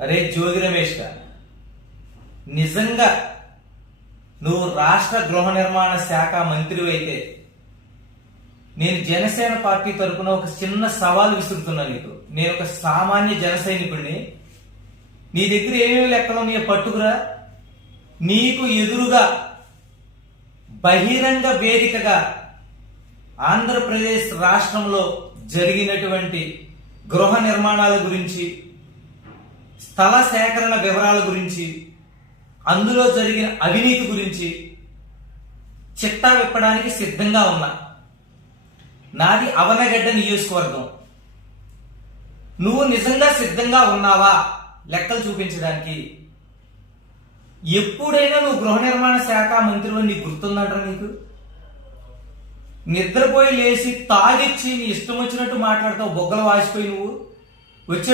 అరే జోగి రమేష్ గారు, నిజంగా నువ్వు రాష్ట్ర గృహ నిర్మాణ శాఖ మంత్రి అయితే నేను జనసేన పార్టీ తరఫున ఒక చిన్న సవాల్ విసురుతున్నా నీకు. నేను ఒక సామాన్య జన సైనికుడిని. నీ దగ్గర ఏమేమి లెక్కలు నీ పట్టుకురా. నీకు ఎదురుగా బహిరంగ వేదికగా ఆంధ్రప్రదేశ్ రాష్ట్రంలో జరిగినటువంటి గృహ నిర్మాణాల గురించి, స్థల సేకరణ వివరాల గురించి, అందులో జరిగిన అవినీతి గురించి చిట్టా విప్పడానికి సిద్ధంగా ఉన్నా. నాది అవనగడ్డ నియోజకవర్గం. నువ్వు నిజంగా సిద్ధంగా ఉన్నావా లెక్కలు చూపించడానికి? ఎప్పుడైనా నువ్వు గృహ నిర్మాణ శాఖ మంత్రిలో నీకు గుర్తుందంటారా? నీకు నిద్రపోయి లేచి తాగిచ్చి నీ ఇష్టం వచ్చినట్టు మాట్లాడతావు, బొగ్గలు వాసిపోయి నువ్వు వచ్చే